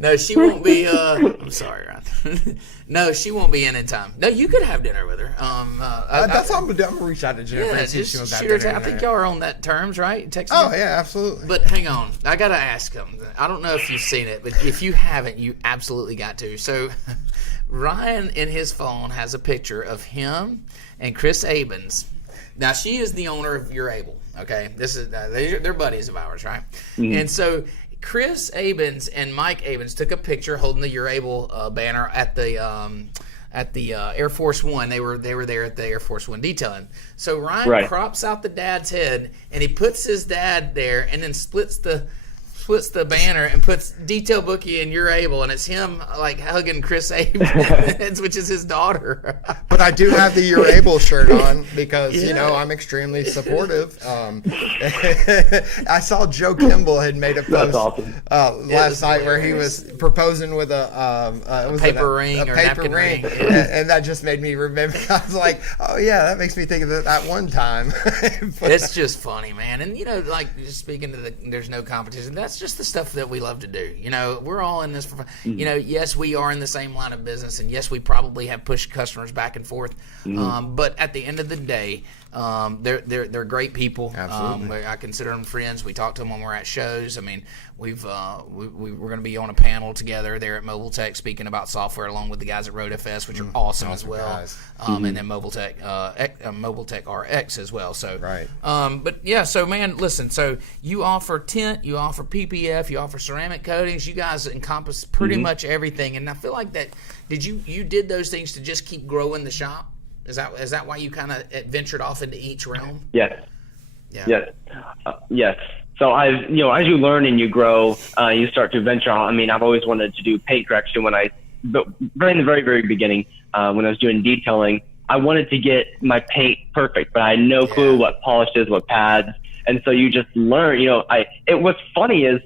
No, she won't be. I'm sorry, Ryan. No, she won't be in time. No, you could have dinner with her. That's all I'm gonna reach out to Jennifer and see if she wants to have dinner. I think y'all are on that terms, right? Yeah, absolutely. But hang on, I gotta ask him. I don't know if you've seen it, but if you haven't, you absolutely got to. So, Ryan in his phone has a picture of him and Chris Abens. Now, she is the owner of Your Able. Okay, this is they're buddies of ours, right? And so Chris Abens and Mike Abens took a picture holding the Your Able banner at the Air Force One. They were there at the Air Force One detailing. So Ryan crops out the dad's head and he puts his dad there, and then splits the banner and puts Detail Bookie and You're Able, and it's him like hugging Chris Abens, which is his daughter. But I do have the You're Able shirt on because I'm extremely supportive. I saw Joe Kimball had made a post last night where he was proposing with a paper ring or napkin ring, and that just made me remember. I was like, oh yeah, that makes me think of that one time. It's just funny, man, and like just speaking to there's no competition. That's just the stuff that we love to do. We're all in this for fun. Yes, we are in the same line of business, and yes, we probably have pushed customers back and forth. But at the end of the day, they're great people. Absolutely. I consider them friends. We talk to them when we're at shows. I mean, we're going to be on a panel together there at Mobile Tech speaking about software along with the guys at Road FS, which are awesome as well. And then Mobile Tech RX as well. So but yeah, so man, listen. So you offer tint, you offer PPF, you offer ceramic coatings. You guys encompass pretty much everything. And I feel like that. You did those things to just keep growing the shop? Is that why you kind of ventured off into each realm? Yes. Yeah. Yes. So as you learn and you grow, you start to venture on. I mean, I've always wanted to do paint correction when I very in the very, very beginning, when I was doing detailing, I wanted to get my paint perfect, but I had no clue what polishes, what pads. And so you just learn, what's funny is,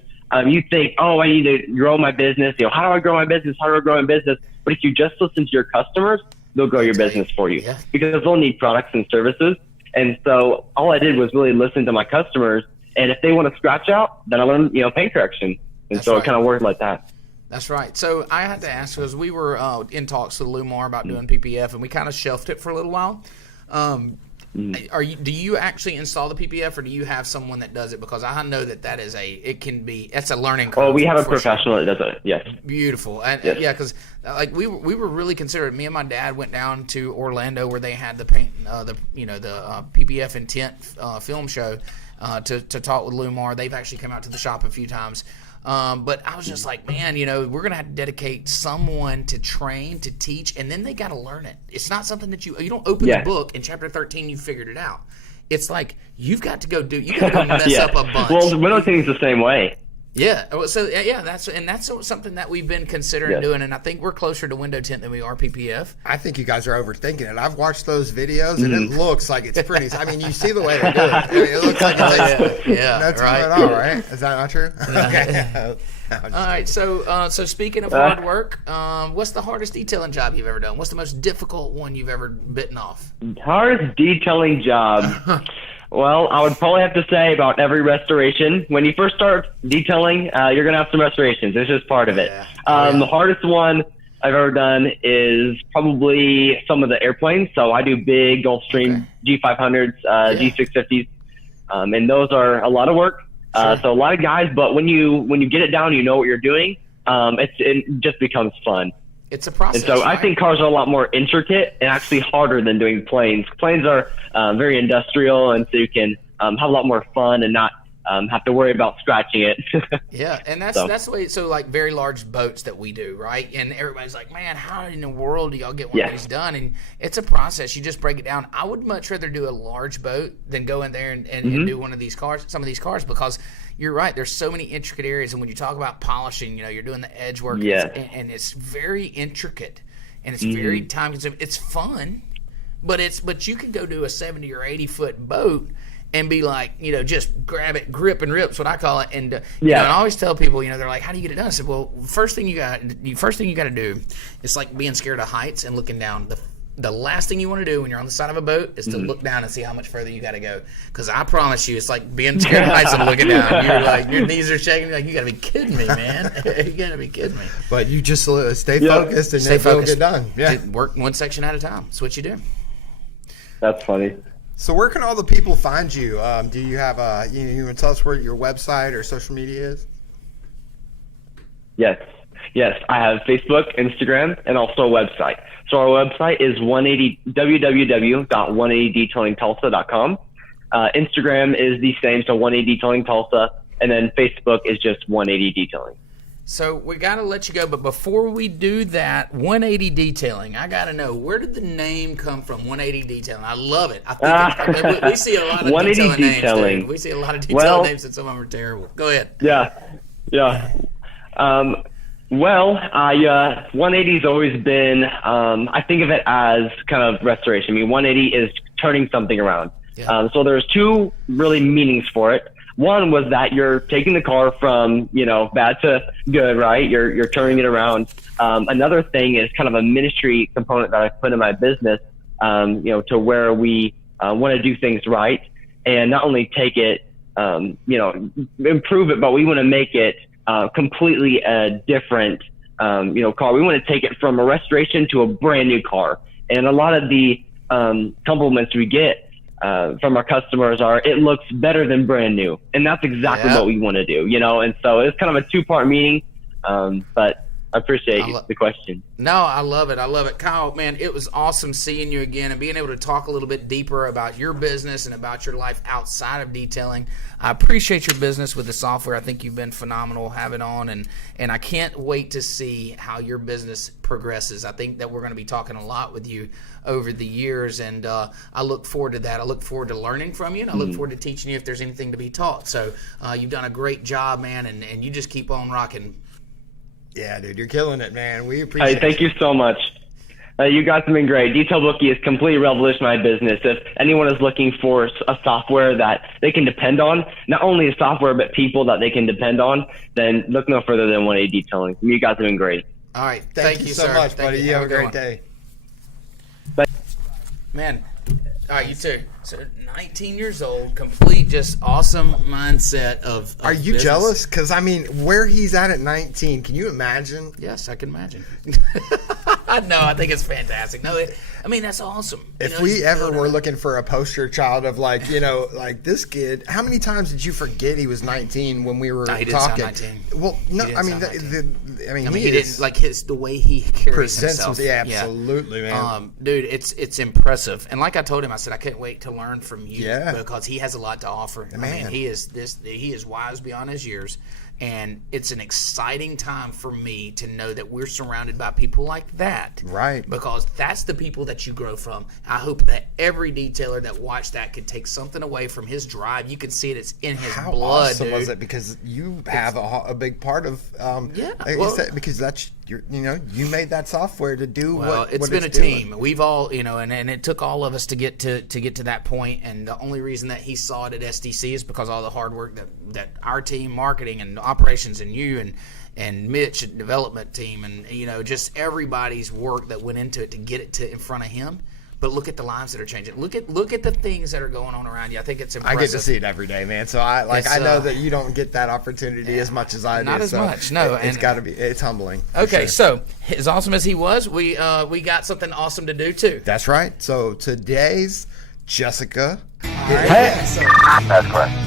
you think, oh, I need to grow my business. How do I grow my business? How do I grow my business? But if you just listen to your customers, they'll grow your business for you because they'll need products and services. And so all I did was really listen to my customers. And if they want to scratch out, then I learned, paint correction. And it kind of worked like that. That's right. So I had to ask, because we were in talks with Lumar about doing PPF, and we kind of shelved it for a little while. Do you actually install the PPF, or do you have someone that does it? Because I know that's a learning curve. Oh, we have a professional that does it. Yes. Beautiful. And because we were really considerate. Me and my dad went down to Orlando where they had the paint, the PPF Intent film show to talk with Lumar. They've actually come out to the shop a few times. But I was just like, man, we're going to have to dedicate someone to train, to teach, and then they got to learn it. It's not something that you don't open the book in chapter 13, you figured it out. It's like, you've got to go mess up a bunch. Well, window tinting's the same way. Yeah. So that's something that we've been considering doing, and I think we're closer to window tint than we are PPF. I think you guys are overthinking it. I've watched those videos, and it looks like it's pretty. I mean, you see the way they do it. It looks like it's no time at all, right? Is that not true? Okay. All right. So speaking of hard work, what's the hardest detailing job you've ever done? What's the most difficult one you've ever bitten off? Hardest detailing job. Well, I would probably have to say about every restoration. When you first start detailing, you're going to have some restorations. It's just part of it. The hardest one I've ever done is probably some of the airplanes. So I do big Gulfstream G500s, G650s, and those are a lot of work. So a lot of guys, but when you get it down, you know what you're doing. It just becomes fun. It's a process. And so I think cars are a lot more intricate and actually harder than doing planes. Planes are very industrial, and so you can have a lot more fun and not have to worry about scratching it. Yeah, and that's the way. So like very large boats that we do, right? And everybody's like, man, how in the world do y'all get one of these done? And it's a process. You just break it down. I would much rather do a large boat than go in there and do one of these cars, some of these cars, because you're right. There's so many intricate areas, and when you talk about polishing, you're doing the edge work, and it's very intricate, and it's very time consuming. It's fun, but you could go do a 70 or 80 foot boat and be like, just grab it, grip and rip's what I call it. And and I always tell people, they're like, how do you get it done? I said, well, first thing you got to do, it's like being scared of heights and looking down. The last thing you want to do when you're on the side of a boat is to look down and see how much further you got to go. Because I promise you, it's like being scared of heights and looking down. You're like, your knees are shaking. You're like, you got to be kidding me, man. You got to be kidding me. But you just stay focused and it'll get done. Yeah. Work one section at a time. That's what you do. That's funny. So where can all the people find you? Do you have you want to tell us where your website or social media is? Yes, I have Facebook, Instagram, and also a website. So our website is www.180detailingtulsa.com. Instagram is the same, so 180 Detailing Tulsa, and then Facebook is just 180 Detailing. So we got to let you go, but before we do that, 180 Detailing, I got to know, where did the name come from, 180 Detailing? I love it. I think we see a lot of detailing names, dude. We see a lot of detailing names, and some of them are terrible. Go ahead. Yeah. 180's always been, I think of it as kind of restoration. I mean, 180 is turning something around. Yeah. So there's two really meanings for it. One was that you're taking the car from, bad to good, right? You're turning it around. Another thing is kind of a ministry component that I put in my business, to where we want to do things right and not only take it, improve it, but we want to make it completely a different, car. We want to take it from a restoration to a brand new car. And a lot of the compliments we get from our customers are, it looks better than brand new. And that's exactly what we want to do, and so it's kind of a two-part meaning, but I appreciate the question. No, I love it. Kyle, man, it was awesome seeing you again and being able to talk a little bit deeper about your business and about your life outside of detailing. I appreciate your business with the software. I think you've been phenomenal having on, and I can't wait to see how your business progresses. I think that we're going to be talking a lot with you over the years, and I look forward to that. I look forward to learning from you, and I look forward to teaching you if there's anything to be taught. So you've done a great job, man, and you just keep on rocking. Yeah, dude, you're killing it, man. We Hey, appreciate thank you so much. You guys have been great. Detail Bookie has completely revolutionized my business. If anyone is looking for a software that they can depend on, not only a software, but people that they can depend on, then look no further than 1A Detailing. You guys have been great. All right. Thank you so sir. much, Thank buddy. You have a great day. Man. All right, you too. So 19 years old, complete, just awesome mindset of Are you business. jealous? Because, I mean, where he's at 19, can you imagine? Yes, I can imagine. No, I think it's fantastic. No, I mean, that's awesome. If we ever were looking for a poster child of, like, you know, like this kid, how many times did you forget he was 19 when we were No, he didn't sound talking? 19. Well, no, He I didn't mean, sound he he is, didn't like the way he carries presents himself. yeah, absolutely, man. Dude, it's impressive. And like I told him, I said I couldn't wait to learn from you Yeah. because he has a lot to offer. I Man. mean, he is wise beyond his years, and it's an exciting time for me to know that we're surrounded by people like that. Right. Because that's the people that you grow from. I hope that every detailer that watched that could take something away from his drive. You can see it; it's in his How blood, awesome dude. was it? Because you have a big part of, Yeah, like you well- said, because that's you you made that software to do Well, what it's been a doing. team. We've all, and it took all of us to get to that point. And the only reason that he saw it at SDC is because all the hard work that our team, marketing and operations, and you and Mitch at development team, and just everybody's work that went into it to get it to in front of him. But look at the lives that are changing. Look at the things that are going on around you. I think it's I impressive. get to see it every day, man. So I know that you don't get that opportunity as much as I do. Not as so much, no, It's and- got to be. It's humbling. for Okay, sure. so as awesome as he was, we got something awesome to do too. That's right. So today's Jessica.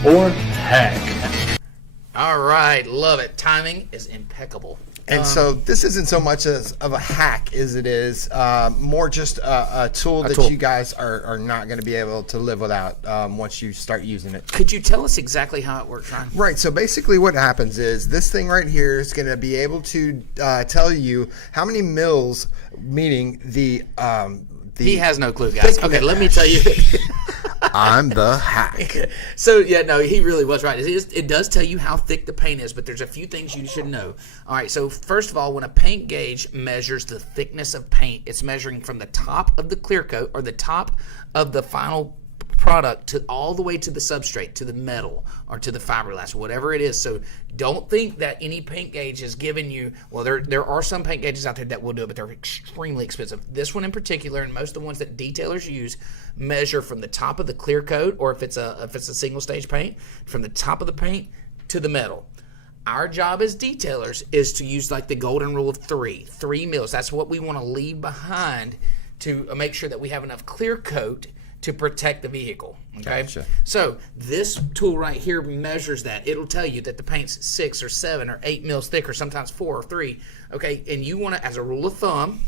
Or heck. All right, love it. Timing is impeccable. And so this isn't so much of a hack as it is more just a tool that tool. you guys are not going to be able to live without once you start using it. Could you tell us exactly how it works, Ryan? Right. So basically what happens is this thing right here is going to be able to tell you how many mils, meaning the He has no clue, guys. Okay, let me tell you. I'm the hack. So, yeah, no, he really was right. It does tell you how thick the paint is, but there's a few things you should know. All right, so first of all, when a paint gauge measures the thickness of paint, it's measuring from the top of the clear coat or the top of the final product to all the way to the substrate, to the metal or to the fiberglass, whatever it is. So don't think that any paint gauge is giving you, well, there are some paint gauges out there that will do it, but they're extremely expensive. This one in particular, and most of the ones that detailers use, measure from the top of the clear coat, or if it's a single stage paint, from the top of the paint to the metal. Our job as detailers is to use like the golden rule of 3 mils. That's what we want to leave behind to make sure that we have enough clear coat to protect the vehicle. Okay. Gotcha. So this tool right here measures that. It'll tell you that the paint's 6 or 7 or 8 mils thick, or sometimes 4 or 3. Okay. And you want to, as a rule of thumb,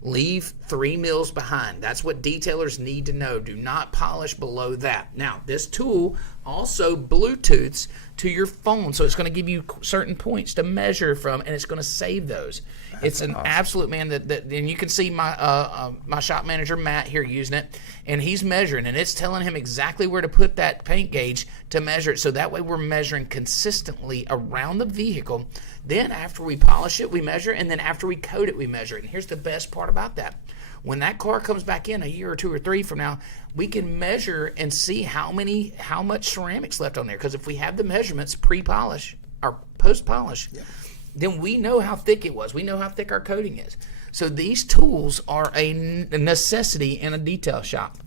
leave 3 mils behind. That's what detailers need to know. Do not polish below that. Now, this tool also Bluetooths to your phone, so it's going to give you certain points to measure from, and it's going to save those. It's an absolute, man, that and you can see my my shop manager Matt here using it, and he's measuring, and it's telling him exactly where to put that paint gauge to measure it, so that way we're measuring consistently around the vehicle. Then after we polish it, we measure, and then after we coat it, we measure it. And here's the best part about that. When that car comes back in a year or 2 or 3 from now, we can measure and see how much ceramic's left on there. Because if we have the measurements pre-polish or post-polish, then we know how thick it was. We know how thick our coating is. So these tools are a necessity in a detail shop.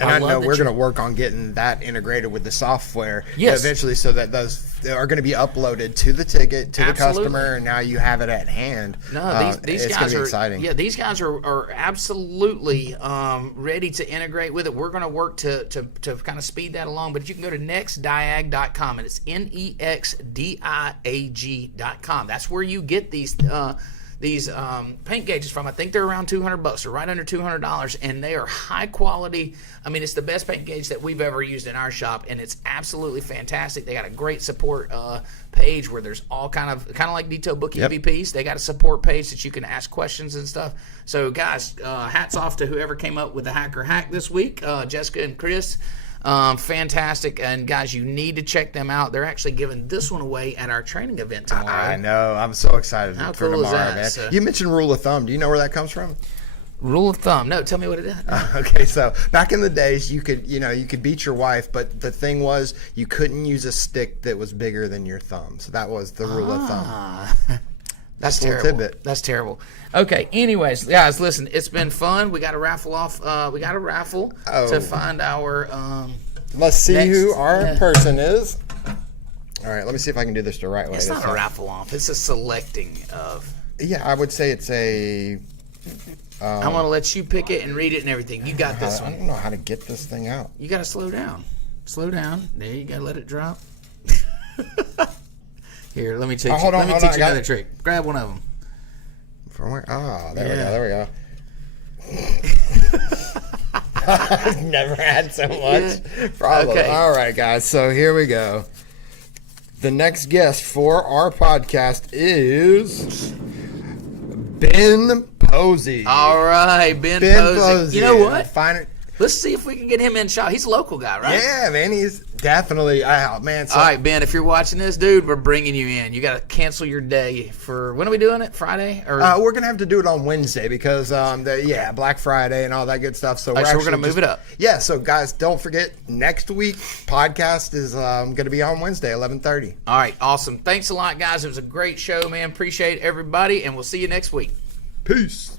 And I know love that we're you- going to work on getting that integrated with the software Yes. eventually, so that those are going to be uploaded to the ticket, to Absolutely. the customer, and now you have it at hand. No, these it's guys gonna be are exciting. Yeah, these guys are absolutely ready to integrate with it. We're going to work to kind of speed that along. But you can go to nextdiag.com, and it's nexdiag.com. That's where you get these paint gauges from. I think they're around $200 or right under $200, and they are high quality. I mean, it's the best paint gauge that we've ever used in our shop, and it's absolutely fantastic. They got a great support page where there's all kind of like Detail Bookie Yep. MVPs. They got a support page that you can ask questions and stuff. So guys, hats off to whoever came up with the hacker hack this week, Jessica and Chris. Fantastic. And guys, you need to check them out. They're actually giving this one away at our training event tomorrow. I know. I'm so excited How for cool is tomorrow, that? man. So- You mentioned rule of thumb. Do you know where that comes from? Rule of thumb. No, tell me what it is. Okay, so back in the days, you could beat your wife, but the thing was you couldn't use a stick that was bigger than your thumb. So that was the rule of thumb. That's Just a little terrible. tidbit. That's terrible. Okay. Anyways, guys, listen. It's been fun. We got to raffle off. We got a raffle to find our. Let's see Next. who our Yeah. person is. All right, let me see if I can do this the right way. It's not a raffle off. It's a selecting of. Yeah, I would say it's a. I'm gonna let you pick it and read it and everything. You got this I one. don't know how to get this thing out. You gotta slow down. Slow down. There you go. Let it drop. Here, let me teach you. hold on, Let me hold teach on, I you got another it. trick. Grab one of them. From where? Oh, there we Yeah. go. There we go. I've never had so much problem. Okay. All right, guys. So here we go. The next guest for our podcast is Ben Posey. All right, Ben Ben Posey. Posey. You know what? Find Let's see if we can get him in shot. He's a local guy, right? Yeah, man. He's definitely. Oh, man. So, All right, Ben, if you're watching this, dude, we're bringing you in. You got to cancel your day for, when are we doing it? Friday? Or we're gonna have to do it on Wednesday because Black Friday and all that good stuff. So so we're actually gonna move it up. Yeah. So guys, don't forget next week podcast is gonna be on Wednesday, 11:30. All right, awesome. Thanks a lot, guys. It was a great show, man. Appreciate everybody, and we'll see you next week. Peace.